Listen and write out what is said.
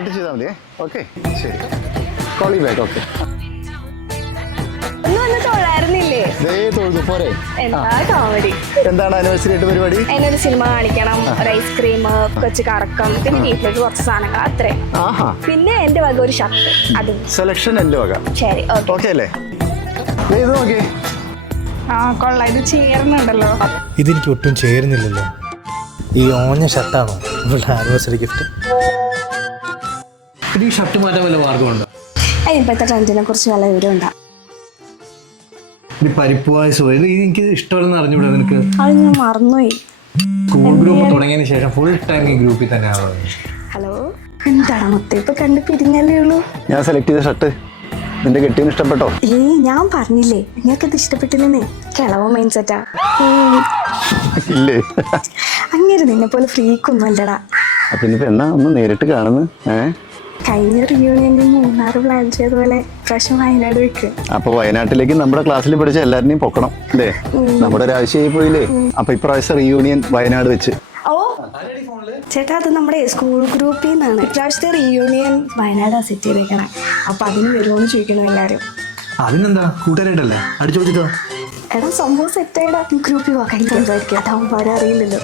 Cut ചെയ്താൽ മതിയേ okay ശരി. കോളി ബാക്ക് ഓക്കെ ഒന്ന് വന്ന് ദേ തൊഴുതു പോരെ. എന്താ കോമഡി എന്താണ് ആനിവേഴ്സറി ആയിട്ട് പരിപാടി? അതിനൊരു സിനിമ കാണിക്കണം. ഒരു ഐസ്ക്രീം കൊച്ചു കറക്കം പിന്നെ വീട്ടിലേക്ക് കുറച്ച് സാധനങ്ങൾ അത്രേ. പിന്നെ എന്റെ വക ഒരു ഷർട്ട് അതും. സെലക്ഷൻ എന്റെ വക. ശരി ഓക്കെ ഓക്കെ അല്ലേ? ഇത് നോക്കിയേ ആ കൊള്ളാം. ഇത് ചേർന്നുണ്ടല്ലോ ഇതെനിക്ക് ഒട്ടും ചേരുന്നില്ലല്ലോ. ഈ ഓഞ്ഞ ഷർട്ടാണോ ആനിവേഴ്സറി ഗിഫ്റ്റ് ഇത് ഈ ഷർട്ട് മാറ്റാൻ വല്ല മാർഗമുണ്ടോ? ഇപ്പോഴത്തെ ട്രെൻഡിനെ കുറിച്ച് വല്ല വിവരം ഉണ്ടാ? ഇത് പരിപ്പ് പായസോ? ഇത് എനിക്ക് ഇഷ്ടമല്ലെന്ന് അറിഞ്ഞൂടാ നിനക്ക്? അത് ഞാൻ മറന്നുപോയി. സ്കൂൾ ഗ്രൂപ്പ് തുടങ്ങിയതിന് ശേഷം ഫുൾ ടൈം ഈ ഗ്രൂപ്പിൽ തന്നെ ആവുന്നത് ഹലോ? എന്താണ് മൊത്തം? ഇപ്പൊ കണ്ട് പിരിഞ്ഞല്ലേ ഉള്ളൂ? ഞാൻ സെലക്ട് ചെയ്ത ഷർട്ട് നിന്റെ കെട്ടിയന് ഇഷ്ടപ്പെട്ടോ? ഏയ് ഞാൻ പറഞ്ഞില്ലേ. നിങ്ങൾക്കത് ഇഷ്ടപ്പെട്ടില്ലെന്നേ. കിളവ് മൈൻഡ് സെറ്റാ ഇല്ലേ? അങ്ങനെ നിന്നെ പോലെ ഫ്രീക്കൊന്നും അല്ലടാ. അപ്പൊ ഇനിയിപ്പോ എന്നാ? ഒന്ന് നേരിട്ട് കാണുന്നു. ഏ? കഴിഞ്ഞ റിയൂണിയന്റെ മൂന്നാറ് പ്ലാൻ ചെയ്ത പോലെ പ്രാവശ്യം വയനാട് വെക്കും അപ്പൊ വയനാട്ടിലേക്ക് നമ്മുടെ ക്ലാസ്സിൽ പഠിച്ച എല്ലാവരെയും പൊക്കണം അല്ലേ? നമ്മുടെ ഒരു ആവശ്യമായി പോയില്ലേ അപ്പൊ ഇപ്രാവശ്യം റിയൂണിയൻ വയനാട് വെച്ച്. ഓ ചേട്ടാ അത് നമ്മുടെ സ്കൂൾ ഗ്രൂപ്പിൽ നിന്നാണ് ഇപ്രാവശ്യത്തെ റിയൂണിയൻ വയനാട് സെറ്റ് ചെയ്തേക്കണം അപ്പൊ അതിന് വരുമോന്ന് ചോദിക്കണം എല്ലാരും. അതിനെന്താ? കൂട്ടുകാരായിട്ടല്ലേ? അടിച്ചു ചോദിച്ചോ എടാ സംഭവം സെറ്റായിടാ ഗ്രൂപ്പിൽ വാ കഴിഞ്ഞ സംസാരിക്കാം. അതാവുമ്പോ അറിയില്ലല്ലോ.